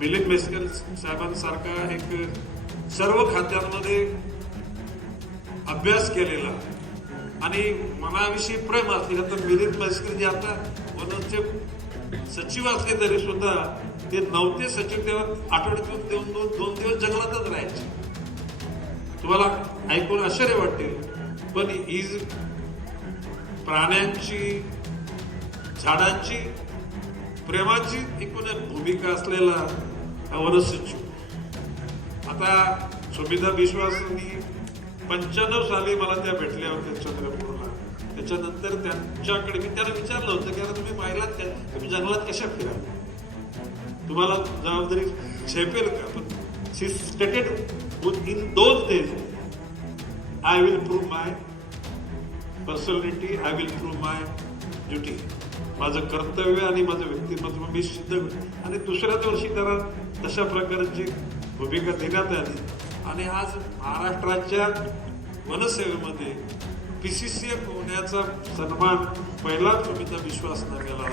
मिलिंद मेस्कर साहेबांसारखा एक सर्व खात्यांमध्ये अभ्यास केलेला आणि मनाविषयी प्रेम असलेला तर मिलिंद मेस्कर जे आता वनचे सचिव असले तरी सुद्धा ते नव्हते सचिव तेव्हा आठवड्यातून देऊन दोन दोन दिवस जंगलातच राहायचे. तुम्हाला ऐकून आश्चर्य वाटतील पण इज प्राण्यांची झाडांची प्रेमाची एकूण भूमिका असलेला हा वनसचिव आता सुमिधा विश्वासनी पंच्याण्णव साली मला त्या भेटल्या होत्या चंद्रपूरला. त्याच्यानंतर त्यांच्याकडे मी त्यांना विचारलं होतं की आता तुम्ही पाहिलात काय तुम्ही जंगलात कशा फिराल? तुम्हाला जबाबदारी झेपेल का? पण शी स्टेटेड इन दोन days I will prove my personality I will prove my duty माझं कर्तव्य आणि माझं व्यक्तिमत्व मी सिद्ध आणि दुसऱ्याच वर्षी त्याला तशा प्रकारची भूमिका देण्यात आली. आणि आज महाराष्ट्राच्या वनसेवेमध्ये पी सी सी एफ होण्याचा सन्मान पहिला विश्वास विश्वासनं केला